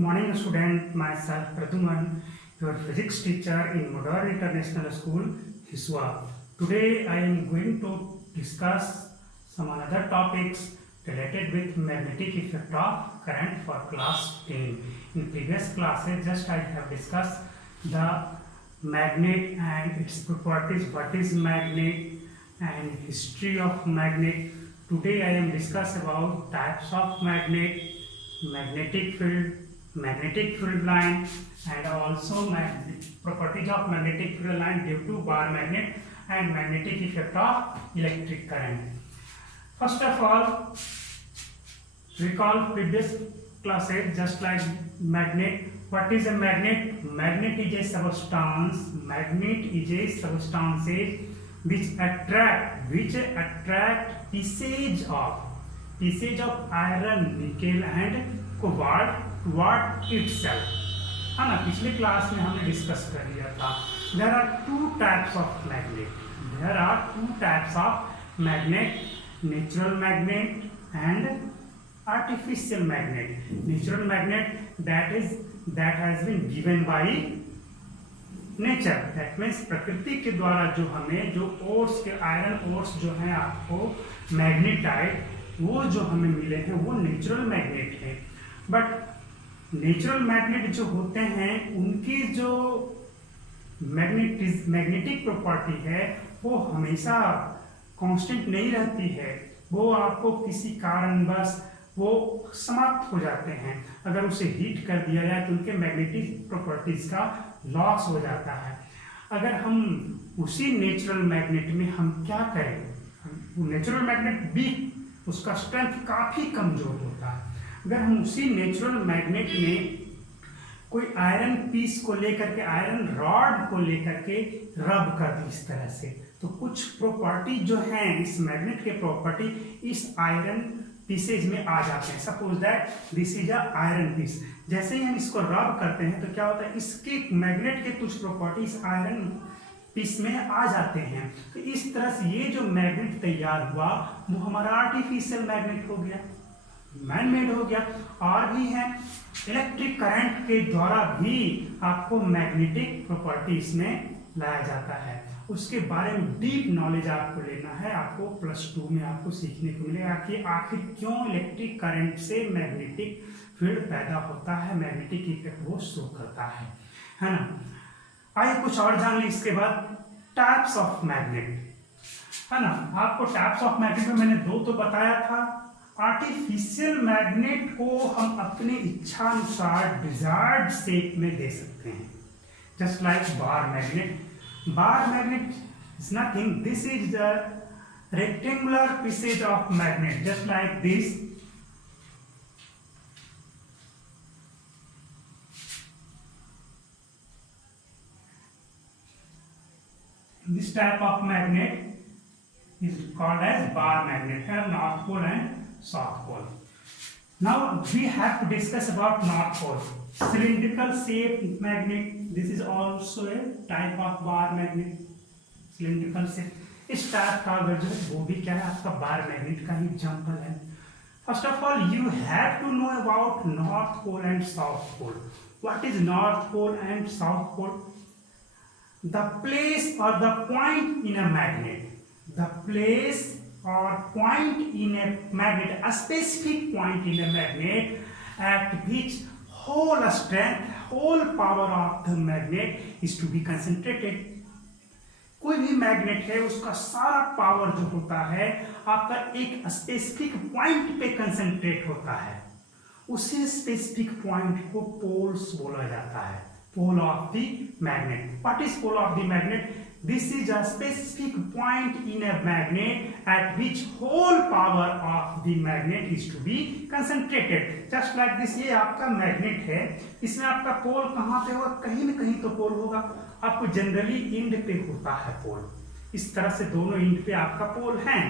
morning, student. Myself, Praduman, your physics teacher in Modern International School, Hiswa. Today, I am going to discuss some other topics related with magnetic effect of current for class 10. In previous classes, just I have discussed the magnet and its properties, what is magnet and history of magnet. Today, I am discuss about types of magnet, magnetic field line, and also properties of magnetic field line due to bar magnet and magnetic effect of electric current. First of all, recall previous classes, just like magnet. What is a magnet? Magnet is a substance. Magnet is a substance which attract pieces of iron, nickel and cobalt toward itself. है ना, पिछले class में हमने discuss कर लिया था. There are two types of magnet. Natural magnet and artificial magnet. Natural magnet that has been given by nature. That means प्रकृति के द्वारा जो हमें जो ओर्स के आयरन ओर्स जो हैं आपको मैग्नेटाइट वो जो हमें मिले हैं वो नेचुरल मैग्नेट है. बट नेचुरल मैग्नेट जो होते हैं उनकी जो मैग्नेटिक प्रॉपर्टी है वो हमेशा कांस्टेंट नहीं रहती है. वो आपको किसी कारणवश वो समाप्त हो जाते हैं. अगर उसे हीट कर दिया जाए तो उनके मैग्नेटिक प्रॉपर्टीज का लॉस हो जाता है. अगर हम उसी नेचुरल मैग्नेट में हम क्या करें, नेचुरल मैग्नेट भी उसका स्ट्रेंथ काफी कमजोर होता है. अगर हम उसी नेचुरल मैग्नेट में कोई आयरन पीस को लेकर के आयरन रॉड को लेकर के रब कर दी इस तरह से, तो कुछ प्रॉपर्टी जो है इस मैग्नेट के प्रॉपर्टी इस आयरन पीसेज में आ जाते हैं. Suppose that this is a iron piece. जैसे ही हम इसको रब करते हैं तो क्या होता है, इसके मैग्नेट के कुछ प्रॉपर्टी इस आयरन पीस में आ जाते हैं. तो इस तरह से ये जो मैग्नेट तैयार हुआ वो हमारा आर्टिफिशियल मैग्नेट हो गया, मैन मेड हो गया. और भी है, इलेक्ट्रिक करंट के द्वारा भी आपको मैग्नेटिक प्रॉपर्टी इसमें लाया जाता है. उसके बारे में डीप नॉलेज आपको लेना है. आपको +2 में आपको सीखने को मिलेगा कि आखिर क्यों इलेक्ट्रिक करंट से मैग्नेटिक फील्ड पैदा होता है, मैग्नेटिक इफेक्ट वो शो करता है ना. आइए कुछ और जान लें. इसके बाद टाइप्स ऑफ मैग्नेट है ना. आपको टाइप्स ऑफ मैग्नेट में मैंने 2 तो बताया था. आर्टिफिशियल मैग्नेट को हम अपने इच्छा अनुसार डिजायर्ड शेप में दे सकते हैं, just like bar magnet. Bar magnet is nothing. This is the rectangular pieces of magnet, just like this. This type of magnet is called as bar magnet. Have north pole and south pole. Now we have to discuss about north pole. Cylindrical shaped magnet. This is also a type of bar magnet. Cylindrical shape. इस type का अगर जो वो भी क्या है आपका bar magnet का ही एग्जाम्पल है. First of all you have to know about north pole and south pole. What is north pole and south pole? The place or the point in a magnet. The place or point in a magnet, a specific point in a magnet at which whole strength, whole power of the magnet is to be concentrated. कोई भी magnet है उसका सारा power जो होता है आपका एक स्पेसिफिक पॉइंट पे कंसंट्रेट होता है. उसी स्पेसिफिक पॉइंट को पोल्स बोला जाता है. Pole of the magnet. What is pole of the magnet? This is a specific point in a magnet at which whole power of the magnet is to be concentrated. Just like this, ये आपका magnet है. इसमें आपका पोल कहाँ पे होगा? कहीं न कहीं तो पोल होगा. आपको जनरली इंड पे होता है पोल. इस तरह से दोनों इंड पे आपका पोल है.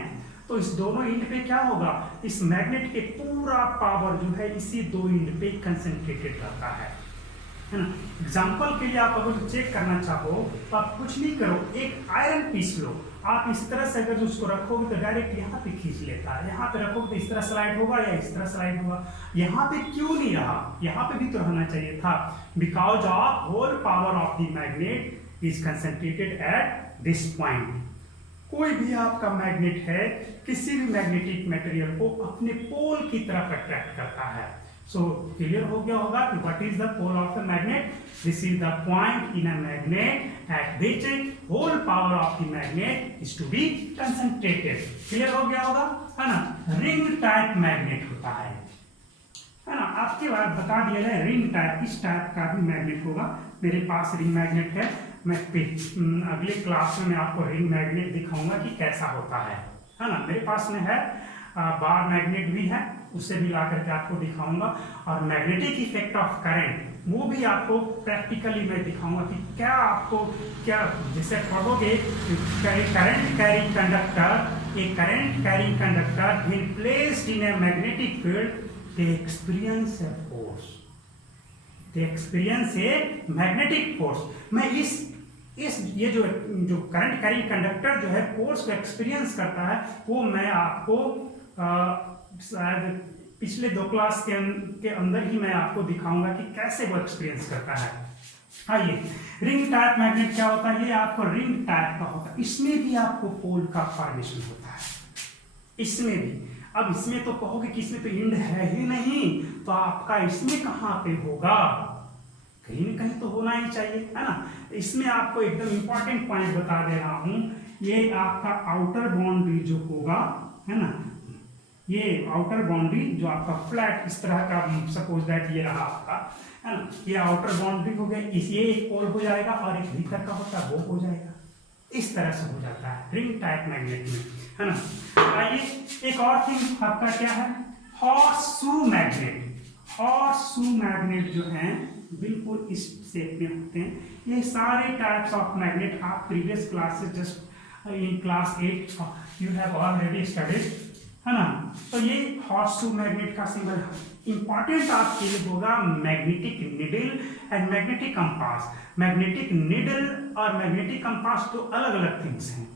तो इस दोनों इंड पे क्या होगा, इस मैग्नेट के पूरा पावर जो है इसी 2 इंड पे कंसंट्रेटेड रहता है. है ना। एग्जाम्पल के लिए आप अगर चेक करना चाहो तो आप कुछ नहीं करो, एक आयरन पीस लो, आप इस तरह से अगर उसको रखोगे तो डायरेक्ट यहाँ पे खींच लेता है, यहाँ पे रखोगे तो इस तरह स्लाइड होगा या इस तरह स्लाइड होगा। यहाँ पे क्यों नहीं रहा, यहाँ पे भी तो रहना चाहिए था, because of whole power of the magnet is concentrated at this point. कोई भी आपका मैग्नेट है किसी भी मैग्नेटिक मटेरियल को अपने पोल की तरफ अट्रैक्ट करता है। सो क्लियर हो गया होगा कि what is the pole of the magnet, this is the point in a magnet at which whole power of the magnet is to be concentrated. Clear हो गया होगा, है ना। रिंग टाइप मैग्नेट होता है ना। आपके बाद बता दिया जाए रिंग टाइप, इस टाइप का भी मैग्नेट होगा। मेरे पास रिंग मैग्नेट है, मैं अगले क्लास में मैं आपको रिंग मैग्नेट दिखाऊंगा कि कैसा होता है ना। मेरे पास में है बार मैग्नेट भी है, उससे भी ला करके आपको दिखाऊंगा, और मैग्नेटिक इफेक्ट ऑफ करंट वो भी आपको प्रैक्टिकली मैं दिखाऊंगा कि क्या आपको क्या जैसे पढ़ोगे current carrying conductor, A current carrying conductor when placed in a magnetic field they experience a force, they experience a magnetic force। मैं इस ये जो करंट कैरिंग कंडक्टर जो है फोर्स को एक्सपीरियंस करता है, वो मैं आपको शायद पिछले 2 क्लास के अंदर ही मैं आपको दिखाऊंगा कि कैसे वो एक्सपीरियंस करता है। आइए, रिंग टाइप मैग्नेट क्या होता है, ये आपको रिंग टाइप का होता है, इसमें भी आपको पोल का फॉर्मेशन होता है, इसमें भी। अब इसमें तो कहोगे कि इसमें तो इंड है ही नहीं, तो आपका इसमें कहां पे होगा, कहीं न कहीं तो होना ही चाहिए, है ना। इसमें आपको एकदम इंपॉर्टेंट पॉइंट बता दे रहा हूं, ये आपका आउटर बाउंड्री जो होगा, है ना, ये आउटर बाउंड्री जो आपका फ्लैट इस तरह का, सपोज दैट ये रहा आपका, है ना, ये आउटर बाउंड्री हो गया, ये एक पोल हो जाएगा और एक भीतर का होता है वो हो जाएगा, इस तरह से हो जाता है रिंग टाइप मैग्नेट में, है ना। आइए, एक और थिंग आपका क्या है, हॉर्सशू मैग्नेट। हॉर्सशू मैग्नेट जो है बिल्कुल इस शेप में होते हैं। ये सारे टाइप्स ऑफ मैग्नेट आप previous classes just in class 8 you have already studied, है ना। तो ये हॉर्सशू मैग्नेट का सिंबल इंपॉर्टेंट आपके लिए होगा magnetic needle and magnetic compass. Magnetic needle और मैग्नेटिक कंपास तो अलग अलग थिंग्स हैं।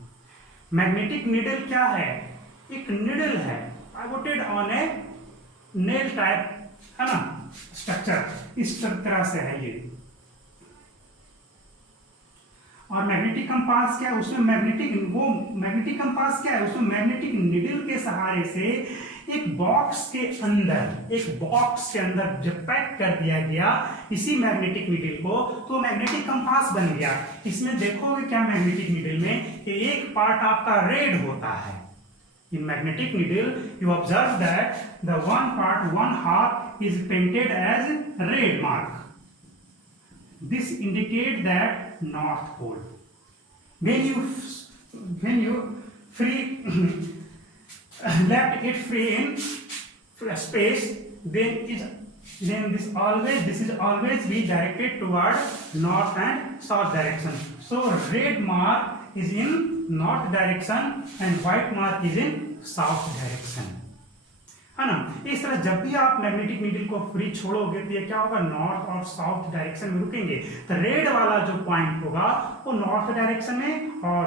मैग्नेटिक निडल क्या है, एक निडल है pivoted on A nail type, है ना, स्ट्रक्चर, इस तरह से है ये। और मैग्नेटिक कंपास क्या है, उसमें मैग्नेटिक कंपास क्या है, उसमें मैग्नेटिक निडल के सहारे से एक बॉक्स के अंदर जब पैक कर दिया गया इसी मैग्नेटिक निडल को, तो मैग्नेटिक कंपास बन गया। इसमें देखोगे क्या मैग्नेटिक निडल में कि एक पार्ट आपका रेड होता है। In magnetic needle, you observe that the one half is painted as red mark. This indicates that north pole. When you left it free in space, then this is always be directed toward north and south direction. So red mark is in north direction and white mark is in south direction, है ना। इस तरह जब भी आप magnetic needle को free छोड़ोगे तो ये क्या होगा, नॉर्थ और साउथ डायरेक्शन में रुकेंगे। तो रेड वाला जो पॉइंट होगा वो नॉर्थ डायरेक्शन में और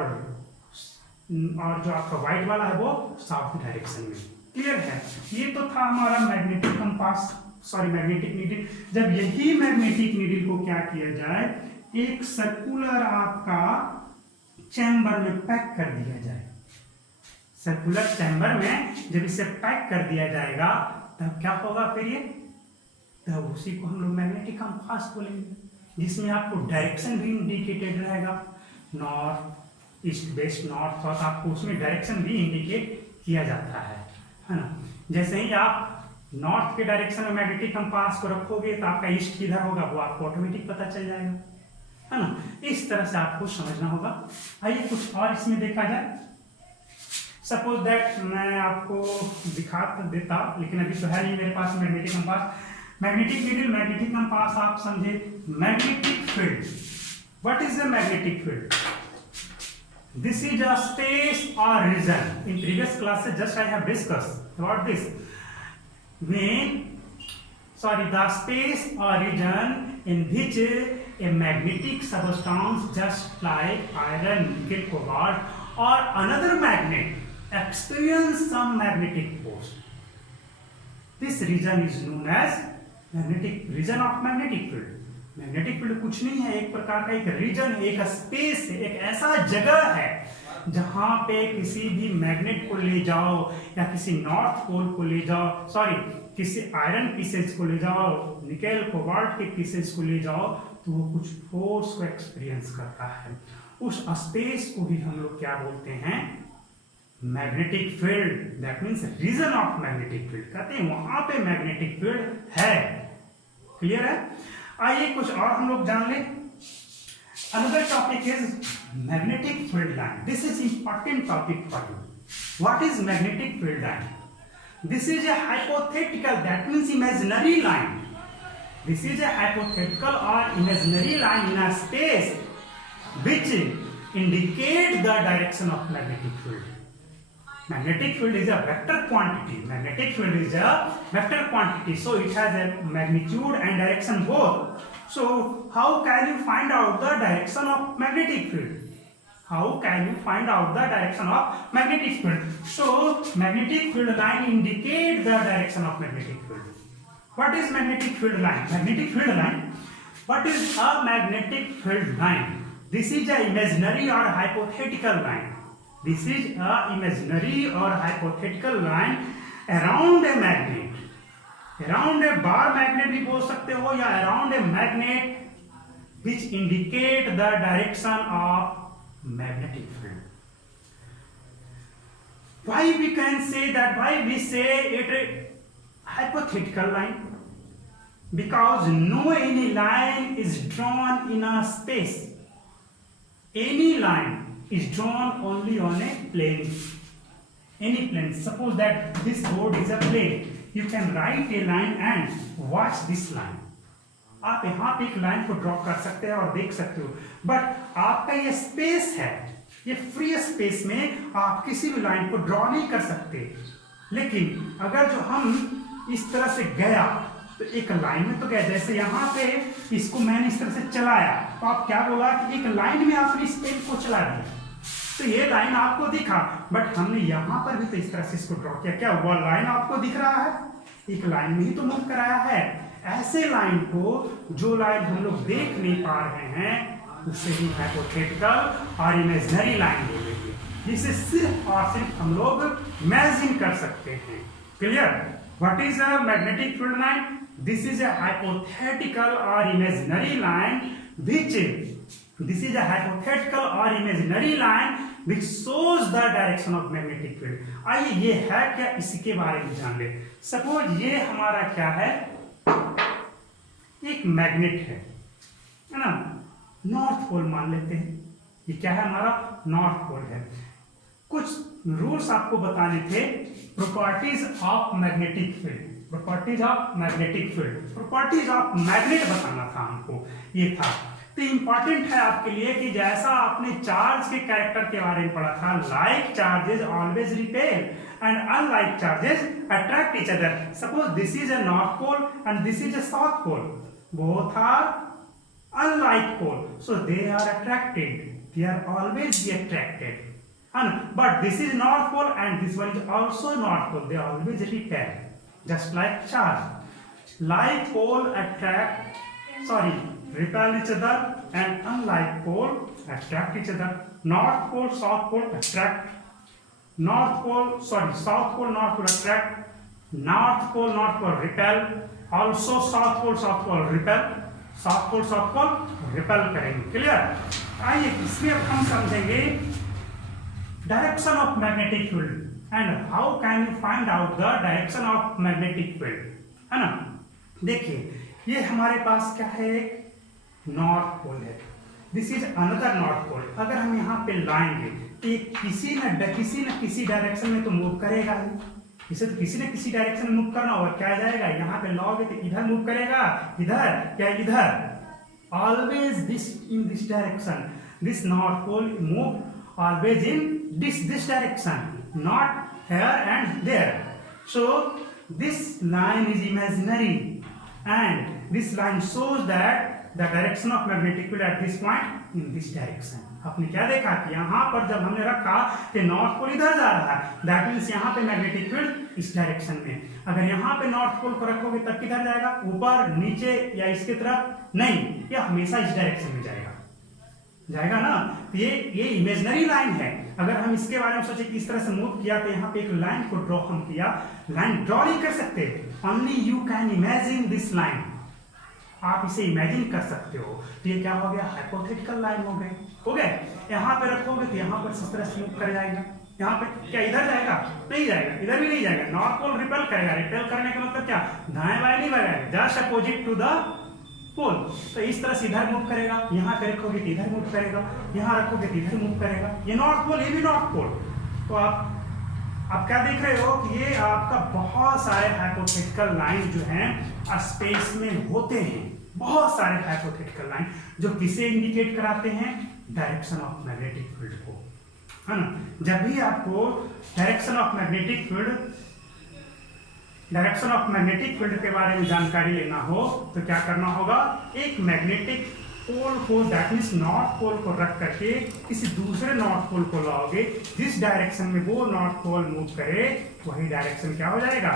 जो आपका व्हाइट वाला है वो साउथ डायरेक्शन में। क्लियर है, ये तो था हमारा magnetic compass, sorry magnetic needle. जब यही मैग्नेटिक नीडल को क्या किया जाए, एक सर्कुलर आपका चैम्बर में पैक कर दिया जाए। सर्कुलर चैम्बर में जब इसे पैक कर दिया जाएगा तब क्या होगा, फिर ये तब उसी को हम लोग मैग्नेटिक कंपास बोलेंगे, जिसमें आपको डायरेक्शन भी इंडिकेटेड रहेगा, north east west north south, आपको उसमें डायरेक्शन भी इंडिकेट किया जाता है ना। जैसे ही आप नॉर्थ के डायरेक्शन में मैग्नेटिक कंपास को रखोगे तो आपका ईस्ट किधर होगा वो आपको ऑटोमेटिक पता चल जाएगा, है ना। इस तरह से आपको समझना होगा। आइए कुछ और इसमें देखा जाए। सपोज दैट मैं आपको दिखा देता, लेकिन अभी तो है नहीं मेरे पास magnetic compass. Magnetic needle, magnetic compass आप समझे। Magnetic field, what is the magnetic field? This is a space or region. In previous classes just I have discussed about this. When the space or region in which a magnetic substance just like iron, nickel, cobalt or another magnet experience some magnetic force. This region is known as magnetic region of magnetic field. Magnetic field कुछ नहीं है, एक प्रकार का एक reason, एक space है, एक ऐसा जगह है जहां पे किसी भी मैग्नेट को ले जाओ या किसी नॉर्थ पोल को ले जाओ, किसी आयरन पीसेस को ले जाओ, निकेल कोबाल्ट के पीसेस को ले जाओ, तो वो कुछ फोर्स को एक्सपीरियंस करता है। उस स्पेस को भी हम लोग क्या बोलते हैं? Magnetic field. That means region of magnetic field, कहते हैं वहां पे मैग्नेटिक फील्ड है। क्लियर है? आइए कुछ और हम लोग जान लें। Another topic is magnetic field line. This is important topic for you. What is magnetic field line? This is a hypothetical, that means imaginary line. This is a hypothetical or imaginary line in a space which indicate the direction of magnetic field. Magnetic field is a vector quantity. Magnetic field is a vector quantity, so it has a magnitude and direction both. So how can you find out the direction of magnetic field? How can you find out the direction of magnetic field? So magnetic field line indicate the direction of magnetic field. What is magnetic field line? Magnetic field line. What is a magnetic field line? This is a imaginary or hypothetical line. This is a imaginary or hypothetical line around a magnet. Around a bar magnet भी बोल सकते हो, या around a magnet which indicate the direction of magnetic field. Why we can say that? Why we say it a hypothetical line? Because no any line is drawn in a space. Any line is drawn only on a plane. Any plane. Suppose that this board is a plane. You can write a line and watch this line. आप यहाँ पे एक line को draw कर सकते हैं और देख सकते हो, बट आपका ये स्पेस है, ये फ्री स्पेस में आप किसी भी लाइन को ड्रॉ नहीं कर सकते। लेकिन अगर जो हम इस तरह से गया तो एक लाइन में तो गया, जैसे यहाँ पे इसको मैंने इस तरह से चलाया, तो आप क्या बोला कि एक लाइन में आपने इस पेन को चला दिया, तो ये लाइन आपको दिखा, बट हमने यहाँ पर भी तो इस तरह से इसको ड्रॉ किया, क्या वो लाइन आपको दिख रहा है? एक लाइन में ही तो मूव कराया है। ऐसे लाइन को, जो लाइन हम लोग देख नहीं पा रहे हैं, उससे ही हाइपोथेटिकल और इमेजिनरी लाइन बोलेंगे, जिसे सिर्फ और सिर्फ हम लोग इमेजिन कर सकते हैं। Clear? What is a magnetic field line? This is a hypothetical or imaginary line which this is a hypothetical or imaginary line which shows the direction of magnetic field. आइए ये है क्या, इसके बारे में जान ले। सपोज ये हमारा क्या है, एक मैग्नेट है ना, नॉर्थ पोल मान लेते हैं, ये क्या है हमारा नॉर्थ पोल है। कुछ रूल्स आपको बताने थे, properties of magnetic field, properties of magnetic field, properties of magnet बताना था हमको, ये था। तो इंपॉर्टेंट है आपके लिए कि जैसा आपने चार्ज के कैरेक्टर के बारे में पढ़ा था, like charges always repel and unlike charges attract each other. Suppose this is a north pole and this is a south pole, both are unlike pole, so they are attracted, they are always be attracted. But this is north pole and this one is also north pole, they always repel, just like charge. Like pole repel each other, and unlike pole attract each other. North pole, south pole attract. South pole, north pole attract. North pole repel. Also south pole repel. South pole repel करेंगे। Clear? आइए इसमें अब हम समझेंगे direction of magnetic field and how can you find out the direction of magnetic field, है ना। देखिए ये हमारे पास क्या है, नॉर्थ पोल है, this is another north pole. अगर हम यहाँ पे लाएंगे तो ये किसी न किसी डायरेक्शन में तो मूव करेगा ही, इसे तो किसी न किसी डायरेक्शन में मूव करना होगा। क्या जाएगा, यहाँ पे लॉग तो इधर मूव करेगा, इधर या इधर, always this in this direction. This north pole move always in this direction, not here and there. So this line is imaginary, and this line shows that the direction of magnetic field at this point in this direction. आपने क्या देखा कि यहाँ पर जब हमने रखा कि नॉर्थ पोल इधर जा रहा है, दैट मीन्स यहाँ पे मैग्नेटिक फील्ड इस डायरेक्शन में। अगर यहाँ पे नॉर्थ पोल को रखोगे तब किधर जाएगा, ऊपर, नीचे या इसके तरफ? नहीं, ये हमेशा इस डायरेक्शन में जाएगा, जाएगा ना। तो ये इमेजिनरी लाइन है। अगर हम इसके बारे में सोचे कि इस तरह से मूव किया तो यहाँ पे एक लाइन को ड्रॉ हम किया, लाइन ड्रॉ नहीं कर सकते, only you can imagine this line. आप इसे इमेजिन कर सकते हो। तो ये क्या हो गया, हाइपोथेटिकल लाइन हो गए। यहाँ पे रखोगे तो यहाँ पर इस तरह से मूव कर जाएगा। यहाँ पे क्या इधर जाएगा? नहीं जाएगा, इधर भी नहीं जाएगा। नॉर्थ पोल रिपेल करेगा। रिपेल करने का मतलब क्या, दाएं बाएं नहीं भगाएगा, जस्ट अपोजिट टू द पोल। तो इस तरह से इधर मूव करेगा, यहाँ पे रखोगे तो इधर मूव करेगा, यहाँ रखोगे तो इधर मूव करेगा। ये नॉर्थ पोल, ये भी नॉर्थ पोल। तो आप क्या देख रहे हो कि ये आपका बहुत सारे हाइपोथेटिकल लाइन जो हैं स्पेस में होते हैं। बहुत सारे हाइपोथेटिकल लाइन जो किसे इंडिकेट कराते हैं, डायरेक्शन ऑफ मैग्नेटिक फील्ड को, है ना। जब भी आपको डायरेक्शन ऑफ मैग्नेटिक फील्ड के बारे में जानकारी लेना हो तो क्या करना होगा, एक मैग्नेटिक पोल को, दैट मीन्स नॉर्थ पोल को रख करके किसी दूसरे नॉर्थ पोल को लाओगे, जिस डायरेक्शन में वो नॉर्थ पोल मूव करे वही डायरेक्शन क्या हो जाएगा,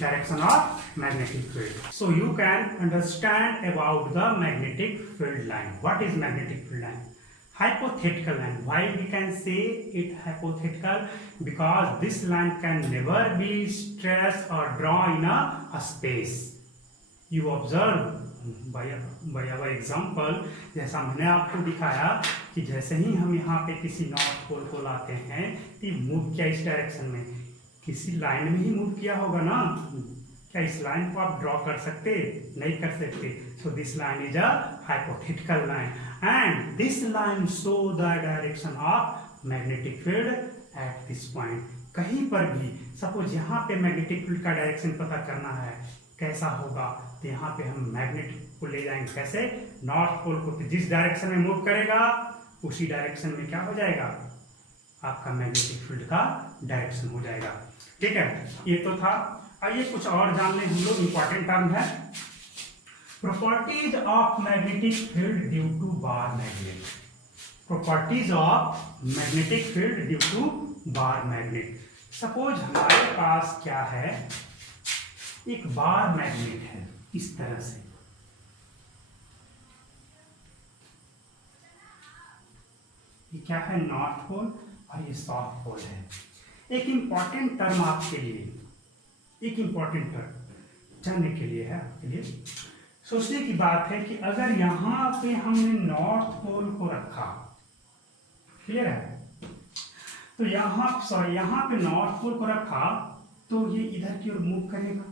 direction of magnetic field. So you can understand about the magnetic field line. What is magnetic field line? Hypothetical line. Why we can say it hypothetical? Because this line can never be traced or drawn in a space. You observe by our example, जैसा मैंने आपको दिखाया कि जैसे ही हम यहाँ पे किसी नॉर्थ पोल को लाते हैं कि मूव किया इस डायरेक्शन में, किसी लाइन में ही मूव किया होगा ना। क्या इस लाइन को आप ड्रॉ कर सकते? नहीं कर सकते। So this line is a hypothetical line and this line show the direction of magnetic field at this point. कहीं पर भी सपोज यहाँ पे मैग्नेटिक फील्ड का डायरेक्शन पता करना है कैसा होगा, तो यहाँ पे हम मैग्नेटिक को ले जाएंगे कैसे, नॉर्थ पोल को। तो जिस डायरेक्शन में मूव करेगा उसी डायरेक्शन में क्या हो जाएगा, आपका मैग्नेटिक फील्ड का डायरेक्शन हो जाएगा। ठीक है, ये तो था। आइए कुछ और जान लें हम लोग। इंपॉर्टेंट टर्म है properties of magnetic field due to bar magnet. Properties of magnetic field due to bar magnet. Suppose हमारे पास क्या है, एक बार मैग्नेट है इस तरह से, ये क्या है, नॉर्थ पोल और ये साउथ पोल है। एक इंपॉर्टेंट टर्म आपके लिए, एक इंपॉर्टेंट टर्म जानने के लिए है, आपके लिए सोचने की बात है कि अगर यहां पे हमने नॉर्थ पोल को रखा, क्लियर है, तो यहाँ पे नॉर्थ पोल को रखा तो ये इधर की ओर मूव करेगा,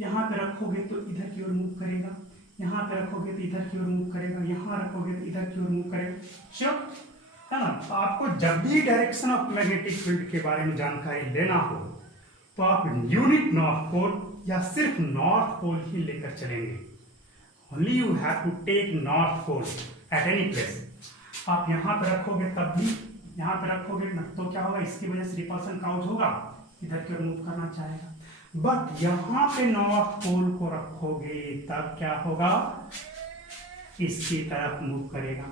यहाँ पे रखोगे तो इधर की ओर मूव करेगा, यहाँ पे रखोगे तो इधर की ओर मूव करेगा, यहाँ रखोगे तो इधर की ओर मूव करेगा। श्योर है ना। तो आपको जब भी डायरेक्शन ऑफ मैग्नेटिक फील्ड के बारे में जानकारी लेना हो तो आप यूनिट नॉर्थ पोल या सिर्फ नॉर्थ पोल ही लेकर चलेंगे। Only you have to take north pole at any place. आप यहाँ पे रखोगे तब भी, यहाँ पे रखोगे तो क्या होगा, इसकी वजह से रिपल्सन काउज होगा, इधर की ओर मूव करना चाहेगा। बट यहाँ पे नॉर्थ पोल को रखोगे तब क्या होगा, इसकी तरफ मूव करेगा।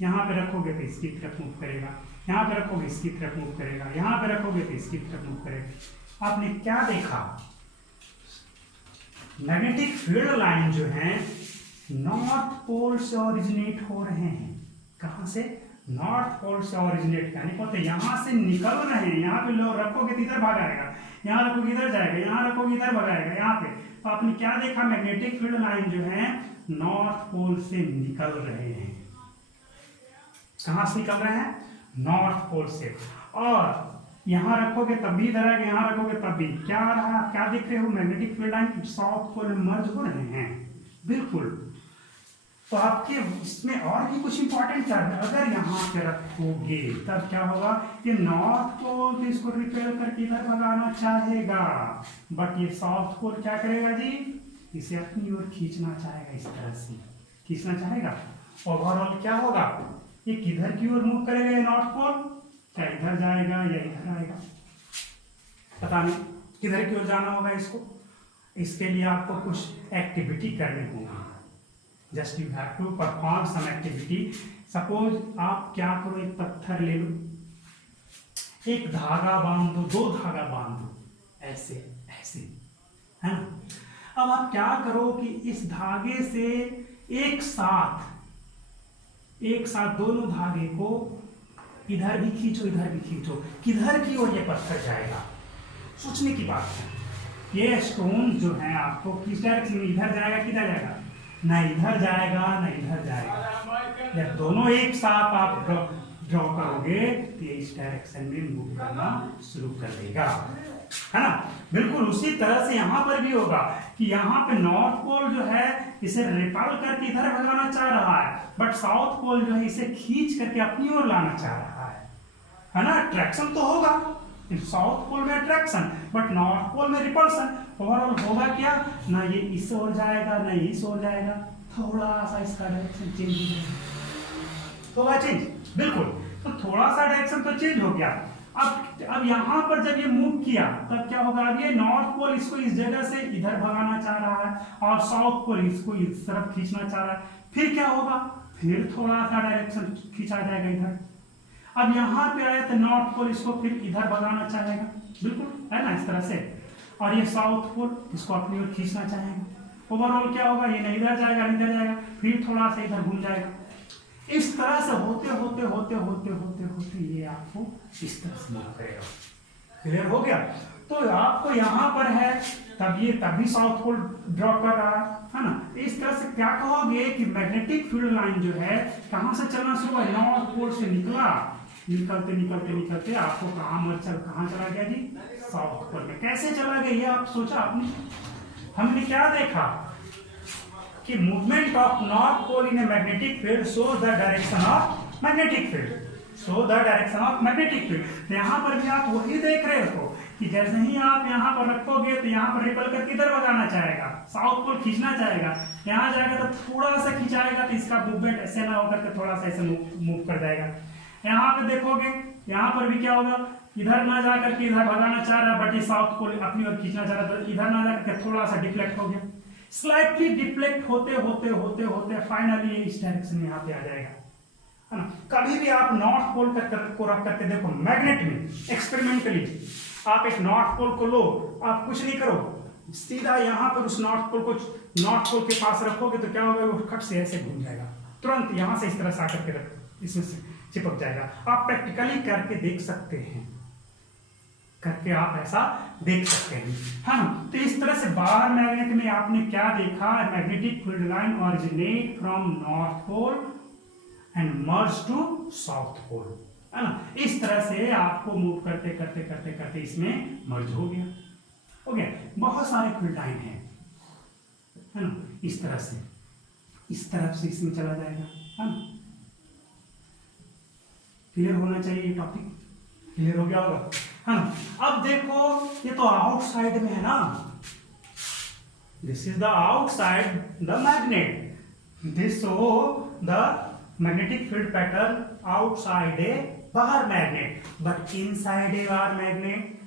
यहाँ पे रखोगे तो इसकी तरफ मूव करेगा, यहाँ पे रखोगे इसकी तरफ मूव करेगा, यहाँ पे रखोगे तो इसकी तरफ मूव करेगा। आपने क्या देखा, मैग्नेटिक फील्ड लाइन जो है नॉर्थ पोल से ओरिजिनेट हो रहे हैं। कहां से, नॉर्थ पोल से ओरिजिनेट करने को, तो यहां से निकल रहे हैं। यहाँ पे लोग रखोगे तो इधर भागाएगा, यहाँ रखोगे इधर जाएगा, यहाँ रखोगे इधर भगाएगा, यहाँ पे। तो आपने क्या देखा, मैग्नेटिक फील्ड लाइन जो है नॉर्थ पोल से निकल रहे हैं। कहां से निकल रहे हैं, नॉर्थ पोल से। और यहाँ रखोगे तब भी इधर आएगा, यहाँ रखोगे तब भी। क्या आ रहा है, आप क्या देख रहे हो, magnetic field line south pole में मर्ज हो रहे हैं, बिल्कुल। तो आपके इसमें और भी कुछ इंपॉर्टेंट टर्म है। अगर यहाँ पे रखोगे तब क्या होगा, ये नॉर्थ पोल तो इसको रिपेल करके इधर भगाना चाहेगा, बट ये साउथ पोल क्या करेगा जी, इसे अपनी ओर खींचना चाहेगा, इस तरह से खींचना चाहेगा। ओवरऑल क्या होगा, ये किधर की ओर मूव करेगा, ये नॉर्थ पोल क्या इधर जाएगा या इधर आएगा, पता नहीं किधर की ओर जाना होगा इसको। इसके लिए आपको कुछ एक्टिविटी करनी होगी। Just you have to perform some activity. Suppose आप क्या करो, एक पत्थर ले लो, एक धागा बांध दो, 2 धागा बांध दो, ऐसे ऐसे, है ना। अब आप क्या करो कि इस धागे से एक साथ दोनों धागे को इधर भी खींचो, इधर भी खींचो। किधर की ओर ये पत्थर जाएगा, सोचने की बात है। ये स्टोन जो है आपको किस डायरेक्शन में, इधर जाएगा, किधर जाएगा, ना इधर जाएगा ना इधर जाएगा। जब दोनों एक साथ आप ड्रॉ करोगे तो ये इस डायरेक्शन में मूव करना शुरू कर देगा, है ना। बिल्कुल उसी तरह से यहाँ पर भी होगा कि यहाँ पे नॉर्थ पोल जो है इसे रिपल करके इधर भगाना चाह रहा है, बट साउथ पोल जो है इसे खींच करके अपनी ओर लाना चाह रहा है ना। अट्रैक्शन तो होगा, साउथ पोल में अट्रैक्शन, बट नॉर्थ पोल में रिपल्सन। ओवरऑल होगा क्या, ना ये इस ओर जाएगा ना इस ओर जाएगा, थोड़ा सा इसका डायरेक्शन चेंज हो जाएगा, होगा चेंज, बिल्कुल। तो थोड़ा सा डायरेक्शन तो चेंज हो गया। अब यहाँ पर जब ये मूव किया तब क्या होगा, अब ये नॉर्थ पोल इसको इस जगह से इधर भगाना चाह रहा है और साउथ पोल इसको इस तरफ खींचना चाह रहा है। फिर क्या होगा, फिर थोड़ा सा डायरेक्शन खींचा जाएगा इधर। अब यहाँ पे आया तो नॉर्थ पोल इसको फिर इधर भगाना चाहेगा, बिल्कुल, है ना, इस तरह से। और ये साउथ पोल इसको अपनी ओर खींचना चाहेगा। ओवरऑल क्या होगा, ये नहीं इधर जाएगा नहीं इधर जाएगा, फिर थोड़ा सा इधर घूम जाएगा। इस तरह से होते होते होते होते होते होते ये आपको इस तरह से मूव करेगा। क्लियर हो गया। तो आपको यहाँ पर है तभी साउथ पोल ड्रॉ कर रहा है ना। इस तरह से क्या कहोगे कि मैग्नेटिक फील्ड लाइन जो है कहाँ से चलना शुरू हुआ, नॉर्थ पोल से निकला, निकलते निकलते निकलते आपको कहाँ चला गया जी, साउथ पोल में। कैसे चला गया ये आप सोचा आपने। हमने क्या देखा कि movement of north pole in a magnetic field show the direction of magnetic field, show the direction of magnetic field. यहाँ पर भी आप वही देख रहे हो कि जैसे ही आप यहाँ पर रखोगे तो यहाँ पर रिपल कर किधर भगाना चाहेगा, साउथ पोल खींचना चाहेगा। यहाँ जाएगा तो थोड़ा सा खिंचाएगा तो इसका मूवमेंट ऐसे ना होकर के थोड़ा सा ऐसे मूव कर जाएगा। यहाँ पे देखोगे, यहाँ पर भी क्या होगा, इधर ना जाकर के इधर भगाना चाह रहा है, बट ये साउथ पोल अपनी ओर खींचना चाह रहा है, तो इधर ना जाकर के थोड़ा सा डिफ्लेक्ट हो गया। स्लाइटली डिफ्लेक्ट होते होते होते होते फाइनली ये इस डायरेक्शन में यहाँ पे आ जाएगा, है ना। कभी भी आप नॉर्थ पोल को रख करके देखो मैग्नेट में, एक्सपेरिमेंटली आप एक नॉर्थ पोल को लो, आप कुछ नहीं करो, सीधा यहाँ पर उस नॉर्थ पोल के पास रखोगे तो क्या होगा, वो खट से ऐसे घूम जाएगा, तुरंत यहाँ से इस तरह से आकर के रखो, इसमें से चिपक जाएगा। आप प्रैक्टिकली करके देख सकते हैं, करके आप ऐसा देख सकते हैं, हाँ। तो इस तरह से बाहर मैग्नेट में आपने क्या देखा, magnetic field line originate from north pole and merge to south pole, है ना। इस तरह से आपको मूव करते करते करते करते इसमें मर्ज हो गया। बहुत सारे फील्ड लाइन है ना। इस तरह से इस तरफ से इसमें चला जाएगा, है ना। क्लियर होना चाहिए, ये टॉपिक क्लियर हो गया होगा, है ना। अब देखो ये तो आउटसाइड में है ना, this is the outside the magnet, this show the magnetic field pattern outside a बाहर मैग्नेट, बट इनसाइड ए बाहर मैग्नेट,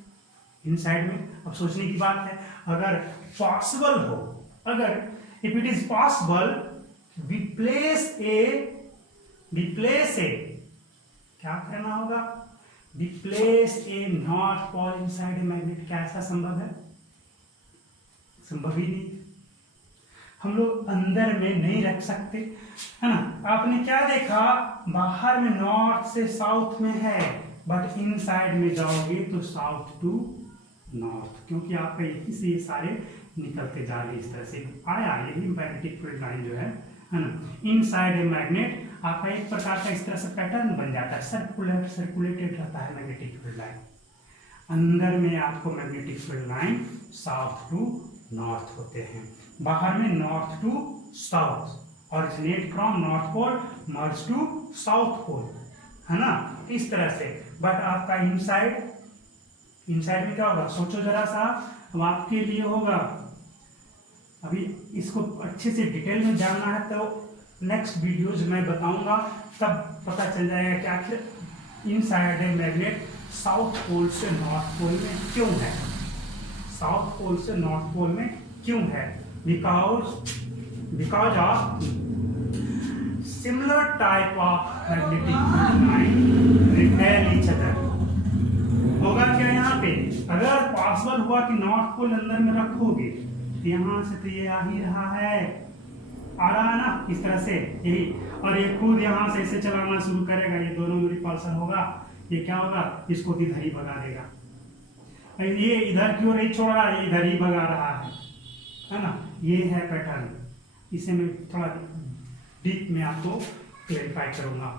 इनसाइड में। अब सोचने की बात है, अगर पॉसिबल हो, अगर if it is possible replace a क्या करना होगा, replace a north pole inside a magnet. क्या ऐसा संभव है, संभव ही नहीं। हम लोग अंदर में नहीं रख सकते, है ना। आपने क्या देखा, बाहर में नॉर्थ से साउथ में है, बट इनसाइड में जाओगे तो साउथ टू नॉर्थ, क्योंकि आपका यही से ये सारे निकलते जा रहे, इस तरह से आया। यही मैग्नेटिक फील्ड लाइन जो है ना। इनसाइड ए मैग्नेट आपका एक प्रकार का इस तरह से पैटर्न बन जाता है, सर्कुलेटेड रहता है मैग्नेटिक फील्ड लाइन। अंदर में आपको magnetic field line south to north होते हैं, बाहर में north to south, originate from north pole merge to south pole, है ना, इस तरह से। बट आपका इनसाइड में क्या होगा, सोचो जरा सा। अब आपके लिए होगा, अभी इसको अच्छे से डिटेल में जानना है तो नेक्स्ट वीडियोज में बताऊंगा, तब पता चल जाएगा कि आखिर inside a magnet south pole से नॉर्थ पोल में क्यों है, साउथ पोल से नॉर्थ पोल में क्यों है? Because of similar type of magnetic line repel each other. होगा क्या यहाँ पे? अगर पॉसिबल हुआ कि नॉर्थ पोल अंदर में रखोगे तो यहाँ से तो ये आ ही रहा है, आ रहा है ना इस तरह से यही, और ये खुद यहाँ से ऐसे चलाना शुरू करेगा, ये दोनों में रिपल्सन होगा, ये क्या होगा, इसको इधर ही भगा देगा। ये इधर की ओर नहीं छोड़ रहा, ये इधर ही भगा रहा है ना। ये है पैटर्न, इसे मैं थोड़ा डीप में आपको क्लेरिफाई करूंगा।